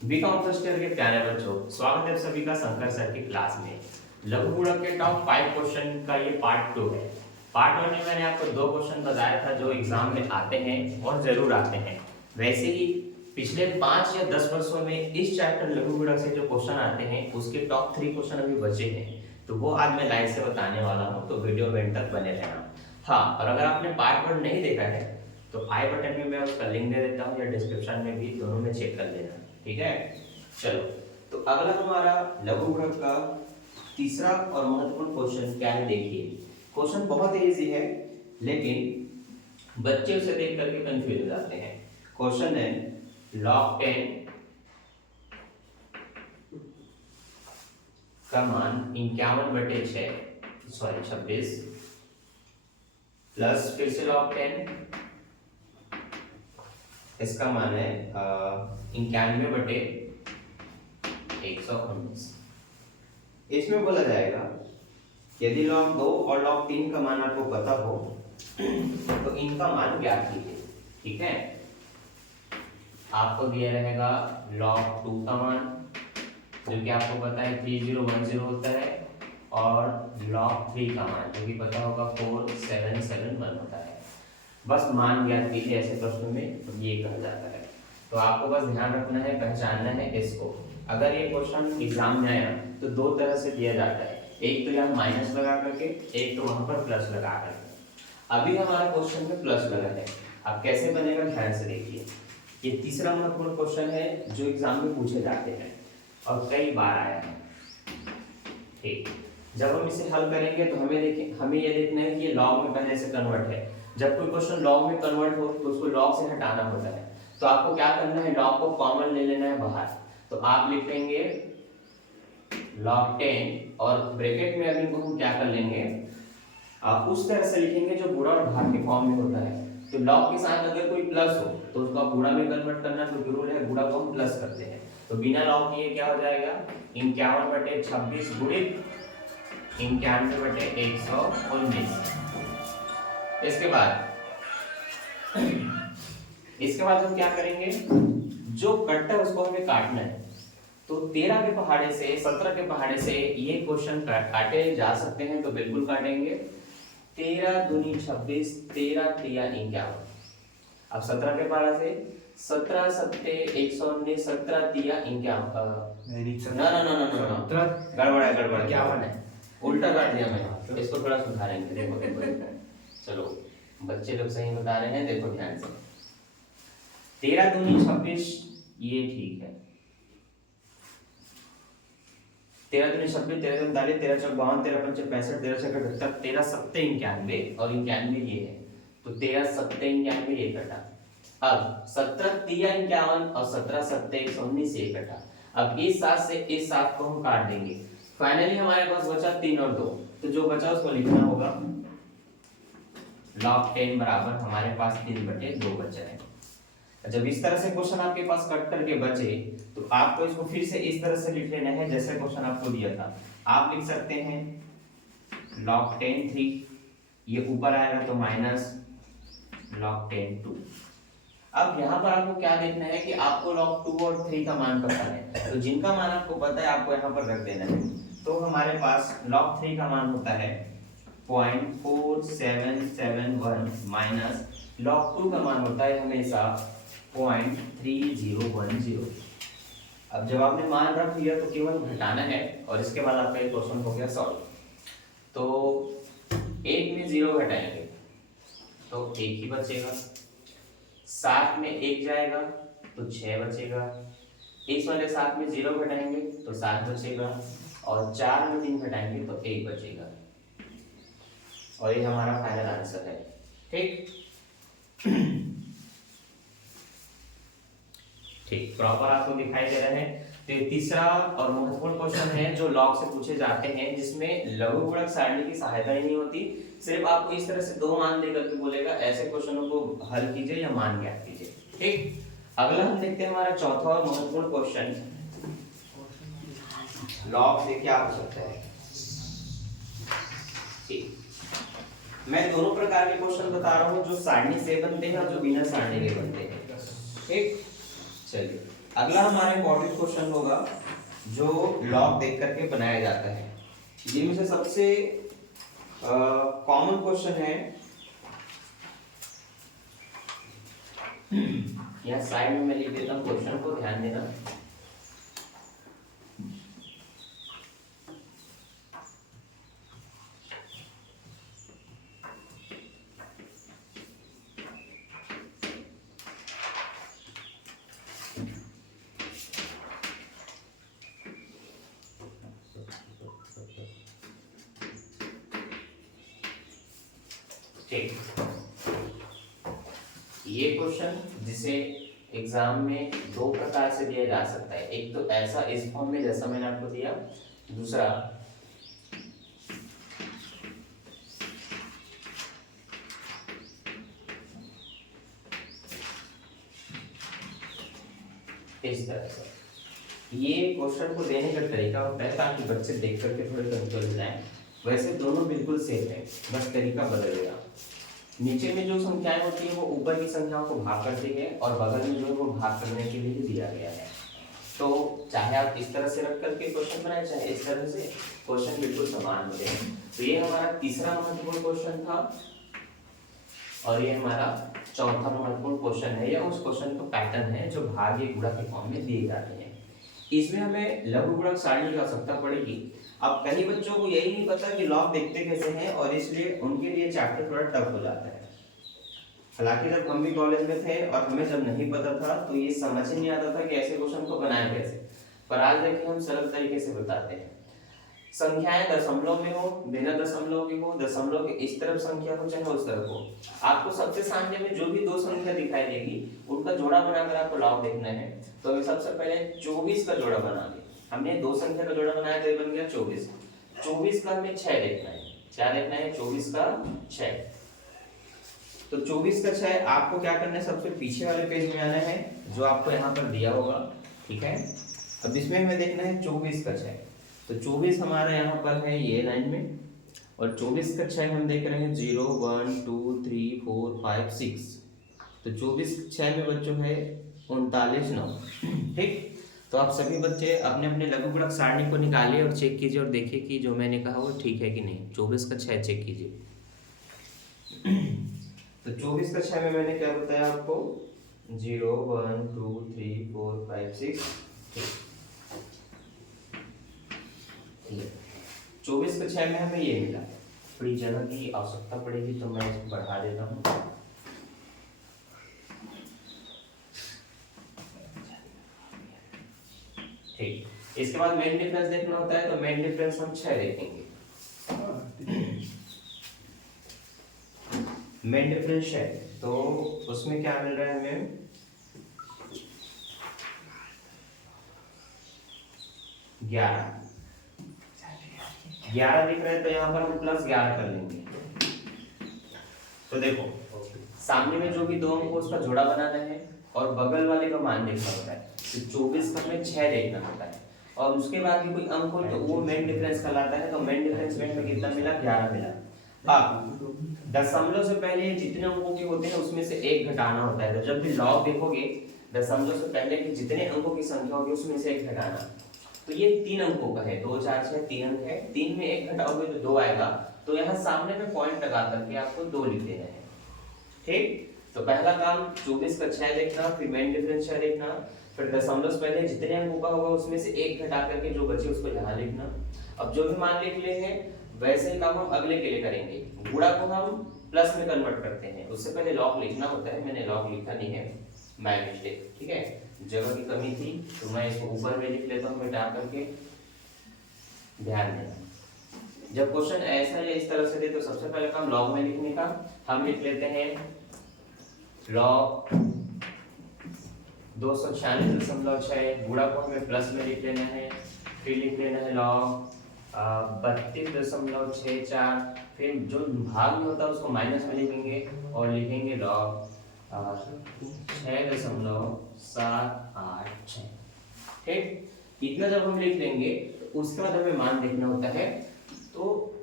BCom first year के प्यारे बच्चों, स्वागत है आप सभी का शंकर सर की क्लास में। लघु गुणक के टॉप 5 क्वेश्चन का ये पार्ट 2 है। पार्ट 1 में मैंने आपको 2 क्वेश्चन बताया था जो एग्जाम में आते हैं और जरूर आते हैं। वैसे ही पिछले 5 या 10 वर्षों में इस चैप्टर लघु गुणक से जो क्वेश्चन आते हैं उसके टॉप 3 क्वेश्चन अभी बचे हैं, तो वो आज मैं लाइव से बताने वाला हूँ, तो वीडियो में एंड तक बने रहना। हाँ, और अगर आपने पार्ट 1 नहीं देखा है तो आई बटन में मैं उसका लिंक दे देता हूँ या डिस्क्रिप्शन में भी, दोनों में चेक कर लेना। ठीक है, चलो। तो अगला हमारा लघु गुणक का तीसरा और महत्वपूर्ण क्वेश्चन क्या है, देखिए। क्वेश्चन बहुत इजी है लेकिन बच्चे उसे देख करके कंफ्यूज हो जाते हैं। क्वेश्चन है log 10 का मान 56 प्लस फिर से log 10, इसका मान है 91/119। इसमें बोला जाएगा यदि log 2 और log 3 का मान आपको पता हो तो इनका मान ज्ञात कीजिए। ठीक है, आपको दिया रहेगा log 2 का मान जो कि आपको पता है 3010 होता है, और log 3 का मान जो कि पता होगा 4771 होता है। बस मान ज्ञात कीजिए, ऐसे प्रश्नों में ये कहा जाता है। तो आपको बस ध्यान रखना है, पहचानना है इसको। अगर ये क्वेश्चन एग्जाम में आया तो 2 तरह से दिया जाता है, एक तो यहाँ माइनस लगा करके, एक तो वहां पर प्लस लगा करके। अभी हमारा क्वेश्चन में प्लस लगा है, अब कैसे बनेगा ध्यान से देखिए। ये तीसरा महत्वपूर्ण क्वेश्चन है जो एग्जाम में पूछे जाते हैं और कई बार आया है। ठीक, जब हम इसे हल करेंगे तो हमें ये देखना है कि ये लॉग में पहले से कन्वर्ट है। जब कोई क्वेश्चन लॉग में कन्वर्ट हो तो उसको लॉग से हटाना होता है, तो आपको क्या करना है, लॉग को कॉमन ले लेना है बाहर। तो आप लिखेंगे log 10 और ब्रैकेट में अभी इनको हम क्या कर लेंगे, आप उस तरह से लिखेंगे जो गुणा और भाग के फॉर्म में होता है। तो log के साथ अगर कोई प्लस हो तो उसको गुणा में कन्वर्ट करना तो जरूर है, गुणा को हम प्लस करते हैं। तो बिना log किए क्या हो जाएगा, 51/26 गुणित 91/119। इसके बाद हम क्या करेंगे, जो कट है उसको हमें काटना है। तो 13 के पहाड़े से 17 के पहाड़े से ये क्वेश्चन काटे जा सकते हैं, तो बिल्कुल काटेंगे। 13 दूनी 26, 13 तिया 51। अब 17 के पहाड़े से 17 सत्ते 119, 17 तिया 51। ना गड़बड़ क्या है, उल्टा काट दिया मैंने, इसको थोड़ा सुधारेंगे। देखो चलो, बच्चे लोग सही बता रहे हैं, देखो ध्यान से। 13 दूनी 26, ये ठीक है। 13 दूनी 26, 13 दूनी 39, 13 चौक 52, 13 पंचे 65, 13 छक्के 78, 13 सत्ते 91 और 91 ये है। तो 13 सत्ते 91 ये कटा। अब 17 तिया 51 और 17 सत्ते 119 ये कटा। अब इस 7 से इस 7 को हम काट देंगे। फाइनली हमारे पास बचा 3 और 2, तो जो बचा उसको लिखना होगा log 10 बराबर हमारे पास 3/2 बचा है। जब इस तरह से क्वेश्चन आपके पास कट करके बचे तो आपको इसको फिर से इस तरह से लिख लेना है जैसे क्वेश्चन आपको दिया था। आप लिख सकते हैं log 10 3, ये ऊपर आएगा तो माइनस log 10 2। अब यहाँ पर आपको क्या देखना है कि आपको log 2 और 3 का मान पता है, तो जिनका मान आपको पता है आपको यहाँ पर रख देना है। तो हमारे पास log 3 का मान होता है 0.4771 माइनस log 2 का मान होता है हमेशा 0.3010। अब जब आपने मान रख लिया तो केवल घटाना है और इसके बाद आपका ये क्वेश्चन हो गया सॉल्व। तो 1 में 0 घटाएंगे तो 1 ही बचेगा, 7 में 1 जाएगा तो 6 बचेगा, इस वाले 7 में 0 घटाएंगे तो 7 बचेगा, और 4 में 3 घटाएंगे तो 1 बचेगा, और ये हमारा फाइनल आंसर है। ठीक, प्रॉपर आपको दिखाई दे रहा है। तो ये तीसरा और महत्वपूर्ण क्वेश्चन है जो लॉग से पूछे जाते हैं, जिसमें लघु गुणक सारणी की सहायता ही नहीं होती, सिर्फ आपको इस तरह से 2 मान देकर के बोलेगा ऐसे क्वेश्चनों को हल कीजिए या मान ज्ञात कीजिए। ठीक, अगला हम देखते हैं हमारा चौथा और महत्वपूर्ण क्वेश्चन, लॉग से क्या हो सकता है। ठीक, मैं दोनों प्रकार के क्वेश्चन बता रहा हूँ, जो सारणी से बनते हैं और जो बिना सारणी के बनते हैं। ठीक, चलिए अगला हमारा इंपॉर्टेंट क्वेश्चन होगा जो लॉग देख करके बनाया जाता है। जिनमें से सबसे कॉमन क्वेश्चन है, यहाँ साइड में मैं लिख देता हूँ क्वेश्चन को, ध्यान देना। ठीक, ये क्वेश्चन जिसे एग्जाम में दो प्रकार से दिया जा सकता है। एक तो ऐसा इस फॉर्म में जैसा मैंने आपको दिया, दूसरा इस तरह से। ये क्वेश्चन को देने का तरीका होता है ताकि बच्चे देख करके थोड़े कंफ्यूज हो जाएं। वैसे दोनों बिल्कुल सेम है, बस तरीका बदलेगा। नीचे में जो संख्याएं होती है वो ऊपर की संख्याओं को भाग करती है और बगल में जो है वो भाग करने के लिए दिया गया है। तो चाहे आप इस तरह से रख करके क्वेश्चन बनाए, चाहे इस तरह से, क्वेश्चन बिल्कुल समान होते हैं। तो ये हमारा तीसरा महत्वपूर्ण क्वेश्चन था और ये हमारा चौथा महत्वपूर्ण क्वेश्चन है। या उस क्वेश्चन का पैटर्न है जो भाग या गुणा के फॉर्म में दिए जाते हैं। इसमें हमें लघु गुणक सारणी की आवश्यकता पड़ेगी। अब कई बच्चों को यही नहीं पता कि लॉग देखते कैसे हैं और इसलिए उनके लिए चैप्टर थोड़ा टफ हो जाता है। हालांकि जब हम भी कॉलेज में थे और हमें जब नहीं पता था तो ये समझ ही नहीं आता था कि ऐसे क्वेश्चन को बनाएं कैसे, पर आज देखिए हम सरल तरीके से बताते हैं। संख्याएं दशमलव में हो, बिना दशमलव के हो, दशमलव के इस तरफ संख्या हो चाहे उस तरफ हो, आपको सबसे सामने में जो भी दो संख्या दिखाई देगी उनका जोड़ा बनाकर आपको लॉग देखना है। तो अभी सबसे पहले 24 का जोड़ा बना ले। हमने दो संख्या का जोड़ा बनाया तो ये बन गया 24। 24 का हमें 6 देखना है। क्या देखना है? 24 का 6। तो 24 का 6 आपको क्या करना है, सबसे पीछे वाले पेज में आना है जो आपको यहाँ पर दिया होगा, ठीक है। अब इसमें हमें देखना है 24 का 6। तो 24 हमारा यहाँ पर है ये लाइन में और 24 का 6 हम देख रहे हैं 0 1 2 3 4 5 6। तो 24 6 में बच्चों है 39 9, ठीक। तो आप सभी बच्चे अपने अपने लघु गुणक सारणी को निकालिए और चेक कीजिए और देखिए कि जो मैंने कहा वो ठीक है कि नहीं। 24 का 6 चेक कीजिए। तो 24 का 6 में मैंने क्या बताया आपको, 0 1 2 3 4 5 6, ठीक है। 24 का 6 में हमें ये मिला। थोड़ी जगह की आवश्यकता पड़ेगी तो मैं इसको बढ़ा देता हूँ। ठीक, इसके बाद मेन डिफरेंस देखना होता है तो मेन डिफरेंस हम 6 देखेंगे। मेन डिफरेंस है तो उसमें क्या मिल रहा है हमें, 11 दिख रहा है तो यहाँ पर हम प्लस 11 कर लेंगे। तो देखो सामने में जो भी दो अंक उसका जोड़ा बनाना है और बगल वाले का मान देखना होता है। तो 24 का हमें 6 देखना होता है और उसके बाद भी कोई अंक हो तो वो मेन डिफरेंस कहलाता है। तो मेन डिफरेंस में कितना मिला, 11 मिला। अब दशमलव से पहले जितने अंकों के होते हैं उसमें से एक घटाना होता है। तो जब भी लॉग देखोगे दशमलव से पहले के जितने अंकों की संख्या होगी उसमें से एक घटाना। तो ये 3 अंकों का है, 2 4 6 3 अंक है। 3 में एक घटाओगे तो 2 आएगा। तो यहाँ सामने में पॉइंट लगा करके आपको 2 लिख देना है, ठीक। तो पहला काम 24 का 6 देखना, फिर मेन डिफरेंस 6 देखना, फिर दशमलव से पहले जितने अंकों का होगा उसमें से एक घटा करके जो बचे उसको यहाँ लिखना। अब जो भी मान लिख लिए हैं वैसे ही काम हम अगले के लिए करेंगे। गुणा को हम प्लस में कन्वर्ट करते हैं, उससे पहले लॉग लिखना होता है। मैंने लॉग लिखा नहीं है, माय मिस्टेक, ठीक है। जगह की कमी थी तो मैं इसको ऊपर में लिख लेता हूँ मिटा करके। ध्यान देना जब क्वेश्चन ऐसा या इस तरह से दे तो सबसे पहले काम लॉग में लिखने का। हम लिख लेते हैं लॉग 246.6, गुणा को हमें प्लस में लिख लेना है, फिर लिख लेना है लॉग 32.64, फिर जो भाग में होता है उसको माइनस में लिखेंगे और लिखेंगे लॉग 6.786, ठीक। इतना जब हम लिख लेंगे तो उसके बाद हमें मान देखना होता है। तो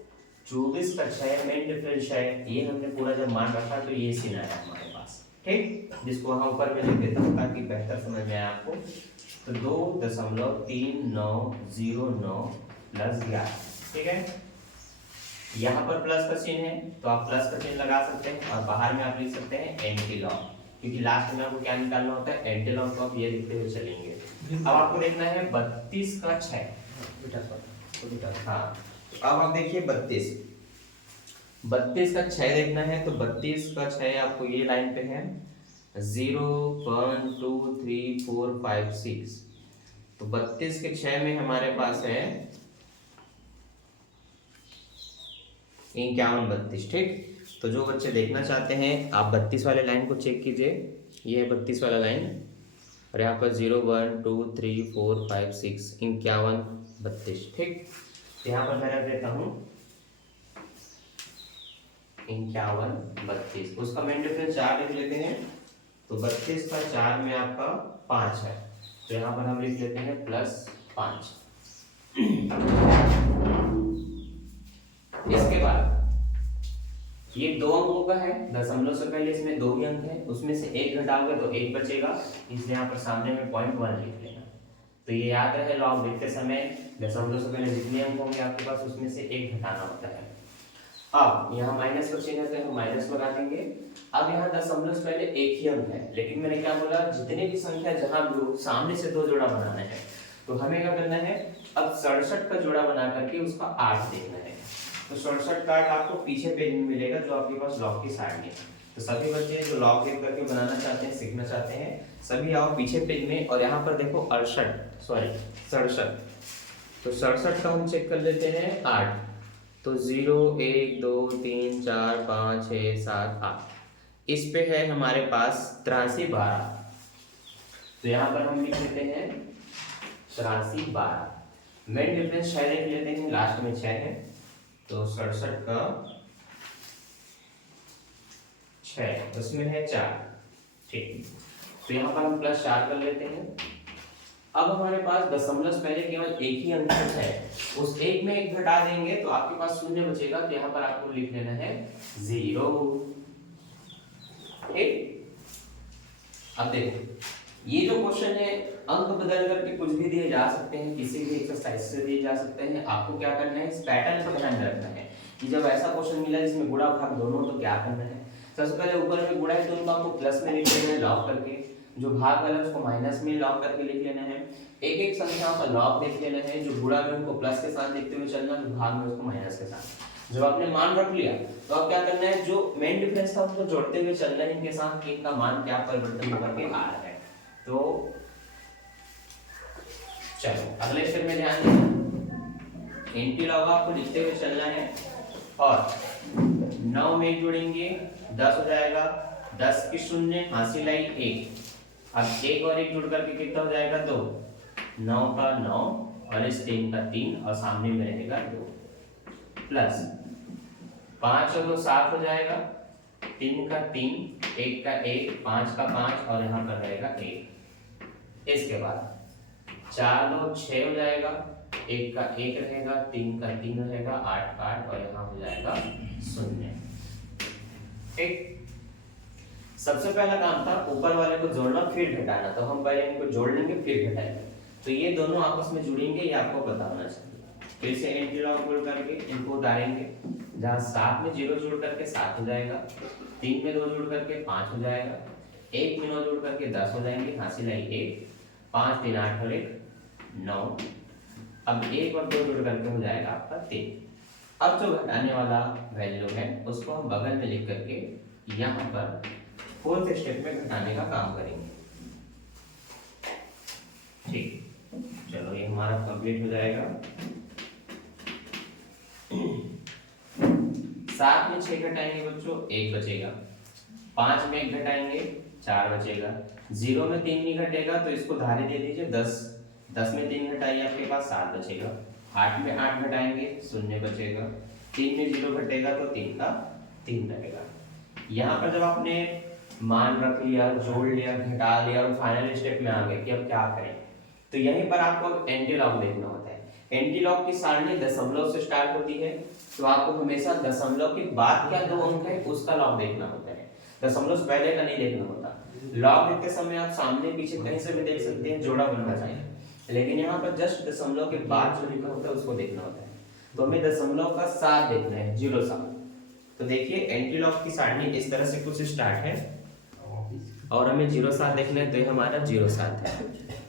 24 का 6 मेन डिफरेंस है, ये हमने पूरा जब मान रखा तो ये सीन आया हमारे पास, ठीक। जिसको वहां ऊपर में लिख देता हूँ ताकि बेहतर समझ में आए आपको। तो 2.3909 प्लस 11, ठीक है। यहाँ पर प्लस का चिन्ह है तो आप प्लस का चिन्ह लगा सकते हैं और बाहर में आप लिख सकते हैं एंटीलॉग, क्योंकि लास्ट में आपको क्या निकालना होता है, एंटीलॉग। तो आप ये लिखते हुए चलेंगे। अब आपको देखना है 32 का 6। हाँ, अब आप देखिए 32 का 6 देखना है। तो 32 का 6 आपको ये लाइन पे है 0 1 2 3 4 5 6। तो 32 के 6 में हमारे पास है 51 32, ठीक। तो जो बच्चे देखना चाहते हैं आप 32 वाले लाइन को चेक कीजिए, ये है 32 वाला लाइन और यहाँ पर 0 1 2 3 4 5 6 51 32, ठीक। तो यहाँ पर मैं रख देता हूँ 51 32, उसका मेन डिफरेंस 4 लिख लेते हैं। तो 32 का 4 में आपका 5 है, तो यहाँ पर हम लिख लेते हैं +5। इसके बाद ये 2 अंकों का है, दशमलव से पहले इसमें 2 ही अंक है, उसमें से 1 घटाओगे तो 1 बचेगा, इसलिए यहाँ पर सामने में 0.1 लिख लेना। तो ये याद रहे, लॉग लिखते समय दशमलव से पहले जितने अंक होंगे आपके पास उसमें से 1 घटाना होता है। अब यहाँ माइनस का चिन्ह है तो माइनस लगा देंगे। अब यहाँ दशमलव से पहले 1 ही अंक है, लेकिन मैंने क्या बोला, जितने भी संख्या जहां भी हो सामने से 2 जोड़ा बनाना है। तो हमें क्या करना है, अब 67 का जोड़ा बना करके उसका 8 देखना है। तो 67 का 8 आपको पीछे पेज में मिलेगा जो आपके पास लॉग की साइड में। तो सभी बच्चे जो लॉग देख करके बनाना चाहते हैं, सीखना चाहते हैं, सभी आओ पीछे पेज में। और यहाँ पर देखो 67। तो 67 का हम चेक कर लेते हैं 8। तो 0 1 2 3 4 5 6 7 8, इस पे है हमारे पास 83 12। तो यहाँ पर हम लिख लेते हैं 83 12। मेन डिफरेंस 6 लिख लेते हैं, लास्ट में 6 है। तो 67 का 6 उसमें है 4, ठीक। तो यहाँ पर हम +4 कर लेते हैं। अब हमारे पास दशमलव से पहले केवल 1 ही अंक है, उस 1 में 1 घटा देंगे तो आपके पास 0 बचेगा। तो यहाँ पर आपको लिख लेना है 0, ठीक। अब देखो ये जो क्वेश्चन है, अंक बदल करके कुछ भी दिए जा सकते हैं, किसी भी एक्सरसाइज से दिए जा सकते हैं। आपको क्या करना है, इस पैटर्न पर ध्यान रखना है कि जब ऐसा क्वेश्चन मिला जिसमें गुणा भाग दोनों, तो क्या करना है। सबसे पहले ऊपर में गुणा है तो उनको आपको प्लस में लिख लेना है लॉग करके, जो भाग वाला उसको माइनस में लॉग करके लिख लेना है। एक एक संख्या का लॉग देख लेना है, जो गुणा में उनको प्लस के साथ लिखते हुए चलना, जो भाग में उसको माइनस के साथ। जब आपने मान रख लिया तो अब क्या करना है, जो मेन डिफरेंस था उसको जोड़ते हुए चलना है इनके साथ कि इनका मान क्या परिवर्तन होकर के आ रहा है। तो चलो अगले स्टेप में ध्यान देना, एंटीलॉग आपको लिखते हुए चलना है। और 9 में 1 जोड़ेंगे 10 हो जाएगा, 10 की 0 हासिल लाई 1। अब 1 और 1 जुड़ करके कितना हो जाएगा 2, 9 का 9 और इस 3 का 3 और सामने में रहेगा 2, प्लस 5 और 2 7 हो जाएगा, 3 का 3 1 का 1 5 का 5 और यहाँ पर रहेगा 1। इसके बाद 4 2 6 हो जाएगा, 1 का 1 रहेगा, 3 का 3 रहेगा, 8 का 8 और यहाँ हो जाएगा 0, ठीक। सबसे पहला काम था ऊपर वाले को जोड़ना फिर घटाना, तो हम पहले इनको जोड़ लेंगे फिर घटाएंगे। तो ये दोनों आपस में जुड़ेंगे, ये आपको पता होना चाहिए। फिर से एंटीलॉग जोड़ करके इनको उतारेंगे, जहाँ 7 में 0 जोड़ करके 7 हो जाएगा, 3 में 2 जोड़ करके 5 हो जाएगा, 1 में 9 जोड़ करके 10 हो जाएंगे, हासिल आई 1, 5 3 8 और 1 9। अब 1 और 2 जोड़ करके हो जाएगा आपका 3। अब जो घटाने वाला वैल्यू है उसको हम बगल में लिख करके यहाँ पर 4th स्टेप में घटाने का काम करेंगे, ठीक। चलो ये हमारा कंप्लीट हो जाएगा। 7 में 6 घटाएंगे बच्चों 1 बचेगा, 5 में 1 घटाएंगे 4 बचेगा, 0 में 3 नहीं घटेगा तो इसको धारी दे दीजिए 10 में 3 घटाइए आपके पास 7 बचेगा, 8 में 8 घटाएंगे 0 बचेगा, 3 में 0 घटेगा तो 3 का 3 रहेगा। यहाँ पर जब आपने मान रख लिया, जोड़ लिया, घटा लिया और फाइनल स्टेप में आ गए कि अब क्या करें, तो यहीं पर आपको एंटीलॉग देखना होता है। एंटीलॉग की सारणी दशमलव से स्टार्ट होती है, तो आपको हमेशा दशमलव के बाद क्या 2 अंक है उसका लॉग देखना होता है, दशमलव से पहले का नहीं देखना होता। लॉग लिखते समय आप सामने पीछे कहीं से भी देख सकते हैं जोड़ा बनना चाहिए, लेकिन यहाँ पर जस्ट दशमलव के बाद जो लिखा होता है उसको देखना होता है। तो हमें दशमलव का 7 देखना है, 07। तो देखिए एंटी लॉग की सारणी इस तरह से कुछ स्टार्ट है और हमें 07 देखना है, तो ये हमारा 07 है।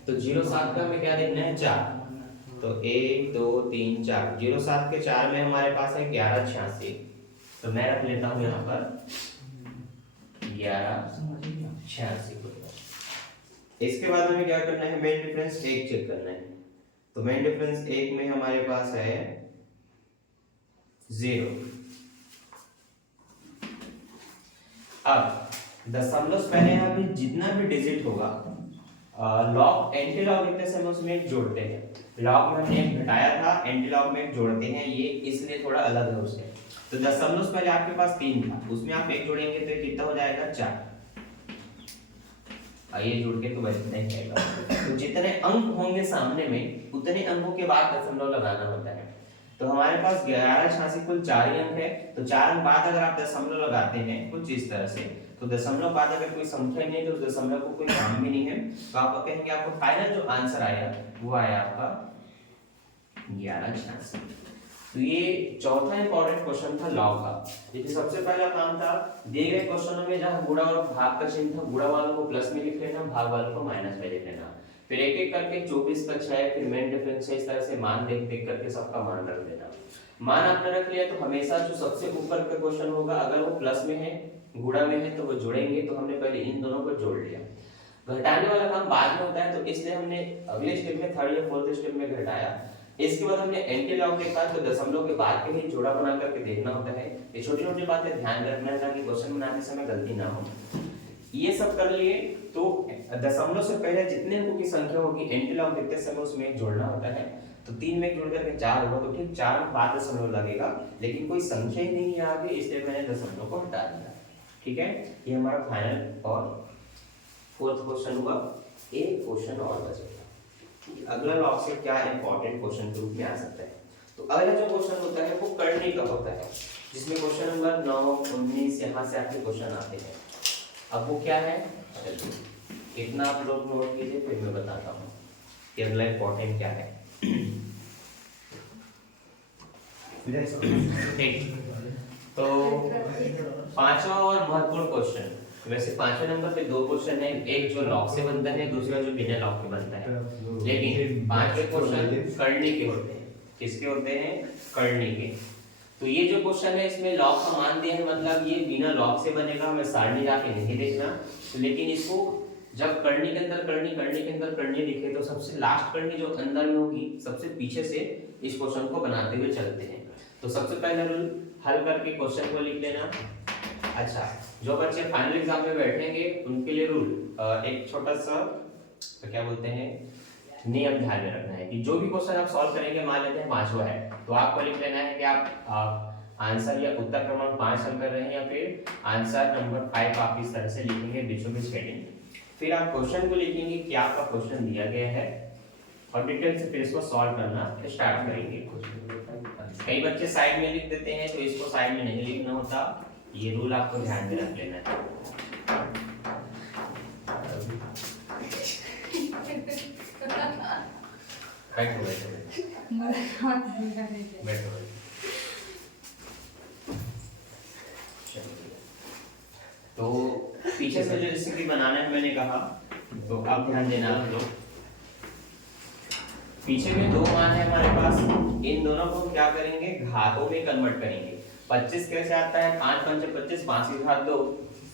तो 07 का हमें क्या देखना है, 4। तो 1 2 3 4, 07 के 4 में हमारे पास है 1186। तो मैं रख लेता हूँ यहाँ पर 1186। इसके बाद हमें क्या करना है, मेन डिफरेंस 1 चेक करना है। तो मेन डिफरेंस 1 में हमारे पास है 0। अब दशमलव से पहले यहाँ भी जितना भी डिजिट होगा, लॉग एंटी लॉग लिखते समय उसमें एक जोड़ते हैं। लॉग में हमने एक घटाया था, एंटी लॉग में एक जोड़ते हैं, ये इसलिए थोड़ा अलग है उससे। तो दशमलव से पहले आपके पास 3 था, उसमें आप एक जोड़ेंगे तो कितना हो जाएगा, 4। ये जुड़ के तो वैसे नहीं जाएगा। तो जितने अंक होंगे सामने में उतने अंकों के बाद दशमलव लगाना होता है। तो हमारे पास 1186 कुल 4 ही अंक है। तो 4 अंक बाद अगर आप दशमलव लगाते हैं कुछ इस तरह से, तो दशमलव बाद अगर कोई संख्या नहीं है तो उस दशमलव को कोई काम भी नहीं है, तो आप कहेंगे आपको फाइनल जो आंसर आया वो आया आपका 1186। तो ये चौथा इंपॉर्टेंट क्वेश्चन था लॉग का। देखिए सबसे पहला काम था दिए गए क्वेश्चनों में जहां गुणा और भाग का चिन्ह था, गुणा वालों को प्लस में लिख लेना, भाग वालों को माइनस में लिख लेना। फिर एक एक करके 24 तक 6, फिर मेन डिफरेंस है, इस तरह से मान देख देख करके सबका मान रख देना। मान आपने रख लिया तो हमेशा जो सबसे ऊपर का क्वेश्चन होगा अगर वो प्लस में है, गुणा में है, तो वो जुड़ेंगे। तो हमने पहले इन दोनों को जोड़ लिया। घटाने वाला काम बाद में होता है, तो इसलिए हमने अगले स्टेप में, थर्ड या फोर्थ स्टेप में घटाया। इसके बाद हमने एंटी लॉग देखा, तो दशमलव के बाद के ही जोड़ा बना करके देखना होता है। ये छोटी छोटी बातें ध्यान रखना है ताकि क्वेश्चन बनाते समय गलती ना हो। ये सब कर लिए तो दशमलव से पहले जितने अंकों की संख्या होगी एंटी लॉग देखते समय उसमें एक जोड़ना होता है। तो 3 में जोड़ करके 4 होगा, तो ठीक 4 बाद दशमलव लगेगा, लेकिन कोई संख्या ही नहीं है आगे, इसलिए मैंने दशमलव को हटा दिया। ठीक है, ये हमारा फाइनल और फोर्थ क्वेश्चन हुआ। एक क्वेश्चन और बचेगा, अगला लॉग से क्या इंपॉर्टेंट क्वेश्चन के रूप में आ सकता है। तो अगला जो क्वेश्चन होता है वो करनी का होता है, जिसमें क्वेश्चन नंबर 9 19 यहाँ से आपके क्वेश्चन आते हैं। अब वो क्या है, इतना आप लोग नोट कीजिए, फिर मैं बताता हूँ कि अगला इंपॉर्टेंट क्या है। ठीक, तो पांचवा और महत्वपूर्ण क्वेश्चन, वैसे 5वें नंबर पे 2 क्वेश्चन है, एक जो लॉग से बनता है, दूसरा जो बिना लॉग के बनता है। लेकिन 5वें क्वेश्चन करनी के होते हैं। किसके होते हैं, करनी के। तो ये जो क्वेश्चन है इसमें लॉग का मान दिया है, मतलब ये बिना लॉग से बनेगा, हमें सारणी जाके नहीं देखना। तो लेकिन इसको जब करनी के अंदर करनी लिखे तो सबसे लास्ट करनी जो अंदर में होगी सबसे पीछे से इस क्वेश्चन को बनाते हुए चलते हैं। तो सबसे पहला रूल, हल करके क्वेश्चन को लिख लेना। अच्छा, जो बच्चे फाइनल एग्जाम में बैठेंगे उनके लिए रूल, एक छोटा सा तो क्या बोलते हैं नियम ध्यान में रखना है कि जो भी क्वेश्चन आप सॉल्व करेंगे, मान लेते हैं 5वां है, तो आपको लिख लेना है कि आप आंसर या उत्तर क्रमांक 5 हल कर रहे हैं, या फिर आंसर नंबर 5 आप इस तरह से लिखेंगे बीचों बीच हेडिंग। फिर आप क्वेश्चन को लिखेंगे कि आपका क्वेश्चन दिया गया है और डिटेल से फिर इसको सॉल्व करना स्टार्ट करेंगे। कई बच्चे साइड में लिख देते हैं, तो इसको साइड में नहीं लिखना होता, ये रूल आपको ध्यान में रख लेना है। बैठो तो पीछे से जो रेसिपी बनाना है मैंने कहा, तो अब ध्यान देना आप लोग। पीछे में 2 मान है हमारे पास, इन दोनों को क्या करेंगे, घातों में कन्वर्ट करेंगे। 25 कैसे आता है, 5 5 25, 5 की घात 2,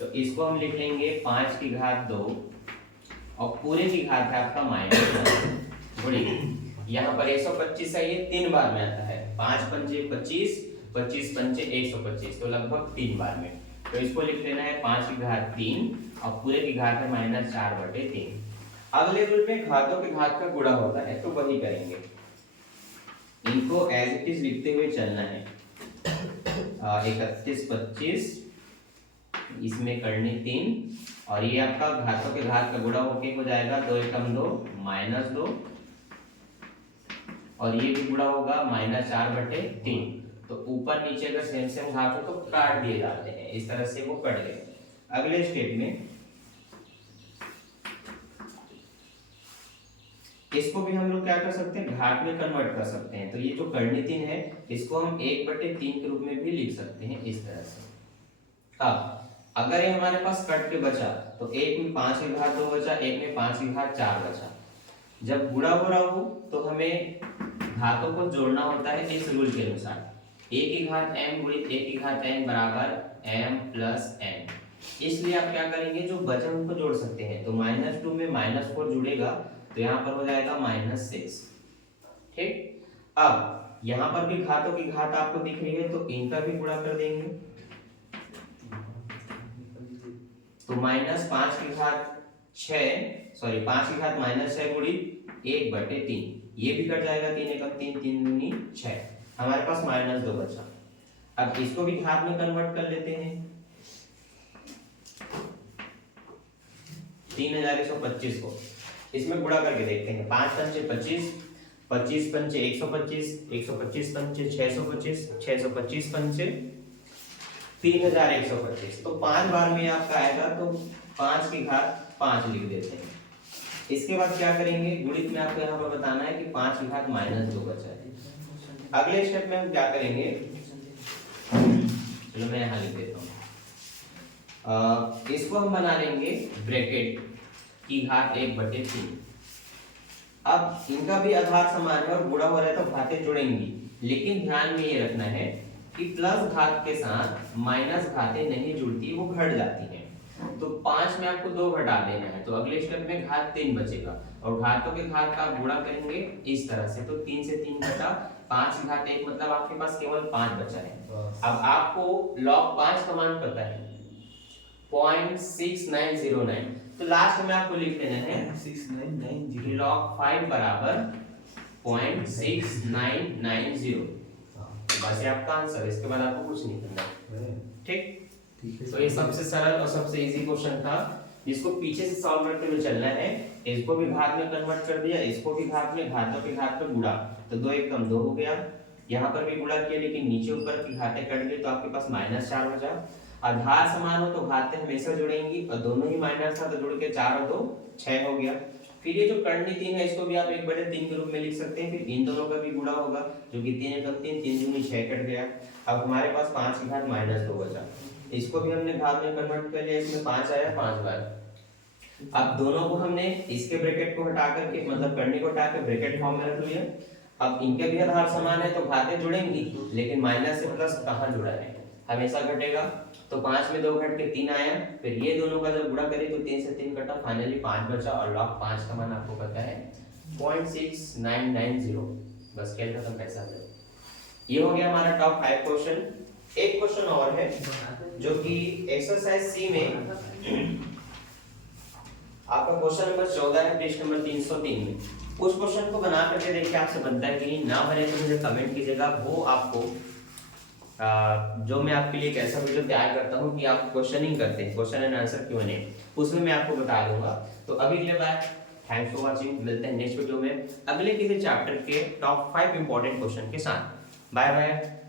तो इसको हम लिख लेंगे 5 की घात 2 और पूरे की घात है आपका -1 गुणी, यहाँ पर 125 है, ये 3 बार में आता है, 5 पंजे 25, 25 पंजे 125, तो लगभग 3 बार में। तो इसको लिख लेना है 5 की घात 3 और पूरे की घात है -4/3। अगले रूल में घातों के घात का गुणा होता है, तो वही करेंगे, इनको एज इट इज लिखते हुए चलना है। 31 25, इसमें करनी 3 और ये आपका घातों के घात का गुणा होके हो जाएगा 2 एकम 2 -2 और ये भी गुणा होगा -4/3। तो ऊपर नीचे अगर सेम सेम घात हो तो काट दिए जाते हैं, इस तरह से वो कट गए। अगले स्टेप में इसको भी हम लोग क्या कर सकते हैं, घात में कन्वर्ट कर सकते हैं। तो ये जो कर्णी 3 है इसको हम 1/3 के रूप में भी लिख सकते हैं इस तरह से। अब अगर ये हमारे पास कट के बचा तो एक में 5 की घात 2 बचा, एक में 5 की घात 4 बचा। जब गुणा हो रहा हो तो हमें घातों को जोड़ना होता है इस रूल के अनुसार, a की घात m गुणित a की घात n बराबर m प्लस n। इसलिए आप क्या करेंगे, जो बचे उनको जोड़ सकते हैं। तो -2 में -4 जुड़ेगा तो यहाँ पर हो जाएगा -6। ठीक, अब यहाँ पर भी घातों की घात आपको दिख रही है तो इनका भी गुणा कर देंगे। तो -5 की घात 6 सॉरी 5 की घात -6 गुणित 1/3, ये भी कट जाएगा, 3 एकम 3, 3 दूनी 6, हमारे पास -2 बचा। अब इसको भी घात में कन्वर्ट कर लेते हैं। 3125 को इसमें गुणा करके देखते हैं। 5 पंचे 25, 25 पंचे 125, 125 पंचे 625, 625 पंचे 3125। तो 5 बार में आपका आएगा तो 5 की घात 5 लिख देते हैं। इसके बाद क्या करेंगे, गुणित में आपको यहाँ पर बताना है कि 5 की घात -2 बचा है। अगले स्टेप में हम क्या करेंगे, चलो मैं यहाँ लिख देता हूँ। इसको हम बना लेंगे ब्रैकेट की घात 1/3। अब इनका भी आधार समान है और गुणा हो रहा है तो घातें जुड़ेंगी, लेकिन ध्यान में ये रखना है कि प्लस घात के साथ माइनस घातें नहीं जुड़ती, वो घट जाती हैं। तो 5 में आपको 2 घटा देना है, तो अगले स्टेप में घात 3 बचेगा और घातों के घात का आप गुणा करेंगे इस तरह से। तो 3 से 3 घटा, 5 की घात 1 मतलब आपके पास केवल 5 बचा है। अब आपको log 5 का मान पता है 0.6909, तो लास्ट में आपको लिख देना है 6990 log 5 बराबर 0.6990। बस ये आपका आंसर, इसके बाद आपको कुछ नहीं करना। ठीक, तो ये सबसे सरल और सबसे इजी क्वेश्चन था, जिसको पीछे से सॉल्व करते हुए चलना है। इसको भी घात में कन्वर्ट कर दिया, इसको भी घात में, घातों के घात पे गुणा, तो 2 एक कम 2 हो गया। यहाँ पर भी गुणा किया लेकिन नीचे ऊपर की घातें कट गई तो आपके पास -4 बचा। आधार समान हो तो घातें हमेशा जुड़ेंगी और दोनों ही माइनस था तो जुड़ के 4 और 2 6 हो गया। फिर ये जो कर्णी 3 है इसको भी आप 1/3 के रूप में लिख सकते हैं। फिर इन दोनों का भी गुणा होगा, जो कि 3 एकम 3, 3 दूनी 6 कट गया। अब हमारे पास 5 की घात -2 बचा, इसको भी हमने घात में कन्वर्ट कर लिया, इसमें 5 आया 5 बार। अब दोनों को हमने इसके ब्रैकेट को हटा करके, मतलब कर्णी को हटा के ब्रैकेट फॉर्म में रख लिया। अब इनके भी आधार समान है तो घातें जुड़ेंगी, लेकिन माइनस से प्लस कहाँ जुड़ा है, हमेशा घटेगा। तो 5 में 2 घट के 3 आया, फिर ये दोनों का जब गुणा करें तो 3 से 3 कटा, फाइनली 5 बचा और log 5 का मान आपको पता है 0.6990। बस खेल खत्म, पैसा दे। ये हो गया हमारा टॉप 5 क्वेश्चन। एक क्वेश्चन और है जो कि एक्सरसाइज सी में आपका क्वेश्चन नंबर 14 है, पेज नंबर 303 में। उस क्वेश्चन को बना करके देखिए आपसे बनता है कि नहीं, ना बने तो मुझे कमेंट कीजिएगा। वो आपको जो मैं आपके लिए एक ऐसा वीडियो तैयार करता हूँ कि आप क्वेश्चनिंग करते हैं, क्वेश्चन एंड आंसर Q&A, उसमें मैं आपको बता दूंगा। तो अभी के लिए बाय, थैंक्स फॉर वाचिंग। मिलते हैं नेक्स्ट वीडियो में अगले किसी चैप्टर के टॉप 5 इंपॉर्टेंट क्वेश्चन के साथ। Bye bye.